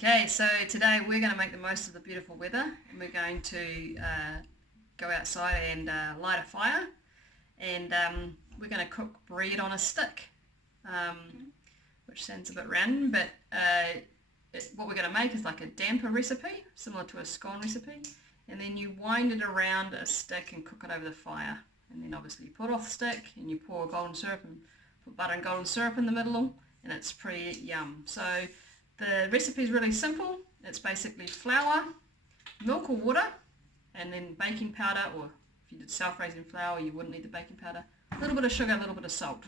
Okay, so today we're going to make the most of the beautiful weather, and we're going to go outside and light a fire, and we're going to cook bread on a stick, which sounds a bit random, but what we're going to make is like a damper recipe, similar to a scone recipe, and then you wind it around a stick and cook it over the fire, and then obviously you put it off the stick and you pour golden syrup and put butter and golden syrup in the middle, and it's pretty yum. So the recipe is really simple. It's basically flour, milk or water, and then baking powder, or if you did self-raising flour you wouldn't need the baking powder, a little bit of sugar, a little bit of salt.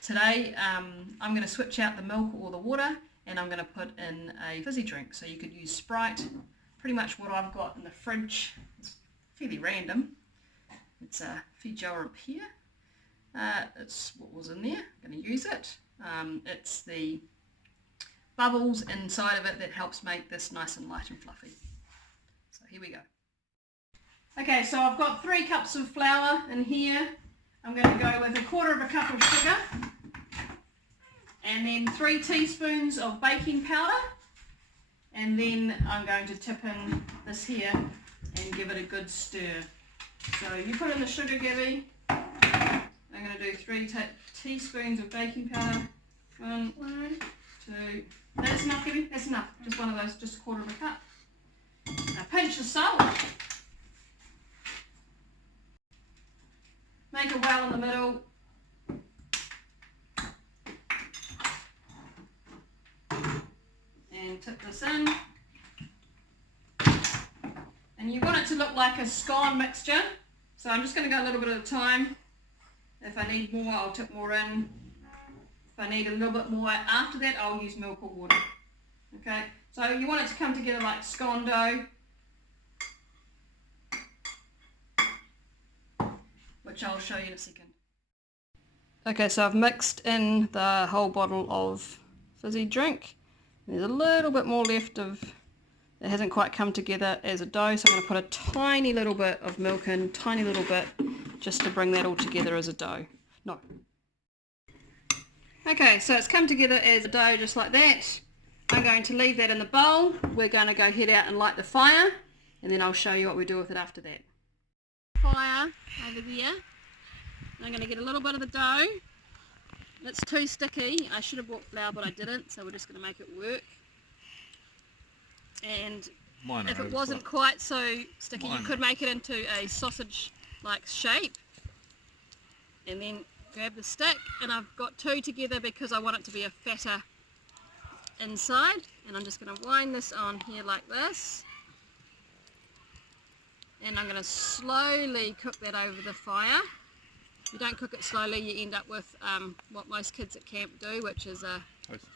Today I'm going to switch out the milk or the water, and I'm going to put in a fizzy drink. So you could use Sprite, pretty much what I've got in the fridge. It's fairly random. It's a Fiji Repair. It's what was in there. I'm going to use it. It's the bubbles inside of it that helps make this nice and light and fluffy. So here we go. Okay, so I've got 3 cups of flour in here. I'm going to go with 1/4 cup of sugar, and then 3 teaspoons of baking powder, and then I'm going to tip in this here and give it a good stir. So you put in the sugar, Gabby. I'm going to do 3 teaspoons of baking powder. 1, 2. That's enough, Gabby? That's enough. Just one of those, just 1/4 cup. A pinch of salt. Make a well in the middle. And tip this in. And you want it to look like a scone mixture. So I'm just going to go a little bit at a time. If I need more, I'll tip more in. If I need a little bit more after that, I'll use milk or water. Okay, so you want it to come together like scone dough, which I'll show you in a second. Okay, so I've mixed in the whole bottle of fizzy drink. There's a little bit more left of, it hasn't quite come together as a dough, so I'm going to put a tiny little bit of milk in, tiny little bit, just to bring that all together as a dough. No. Okay, so it's come together as a dough just like that. I'm going to leave that in the bowl. We're going to go head out and light the fire, and then I'll show you what we do with it after that. Fire over there. I'm going to get a little bit of the dough. It's too sticky. I should have bought flour, but I didn't, so we're just going to make it work. And if it wasn't quite so sticky, you could make it into a sausage-like shape, and then grab the stick, and I've got 2 together because I want it to be a fatter inside, and I'm just going to wind this on here like this, and I'm going to slowly cook that over the fire. If you don't cook it slowly, you end up with what most kids at camp do, which is a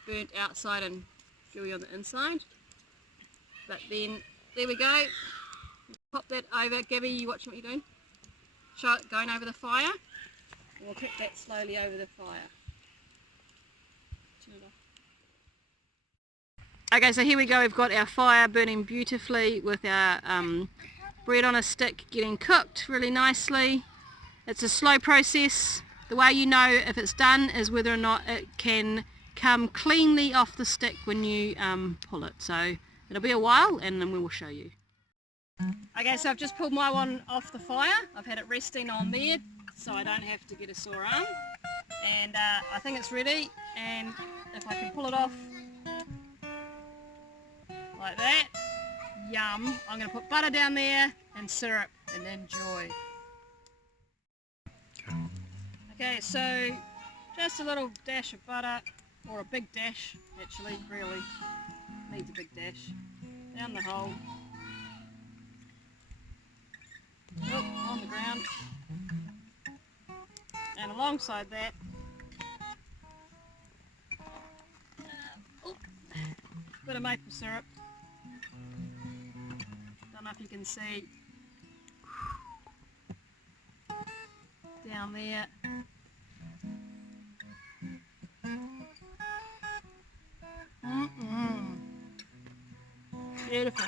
burnt outside and gooey on the inside. But then, there we go. Pop that over. Gabby, you watching what you're doing? Show it going over the fire. We'll cook that slowly over the fire. Turn it off. Okay, so here we go. We've got our fire burning beautifully with our bread on a stick getting cooked really nicely. It's a slow process. The way you know if it's done is whether or not it can come cleanly off the stick when you pull it. So it'll be a while, and then we will show you. Okay, so I've just pulled my one off the fire. I've had it resting on there, so I don't have to get a sore arm, and I think it's ready. And if I can pull it off like that, yum. I'm going to put butter down there and syrup and enjoy. Okay, so just a little dash of butter, or a big dash actually, really needs a big dash, down the hole. Oh, on the ground. And alongside that, bit of maple syrup. Don't know if you can see down there. Beautiful.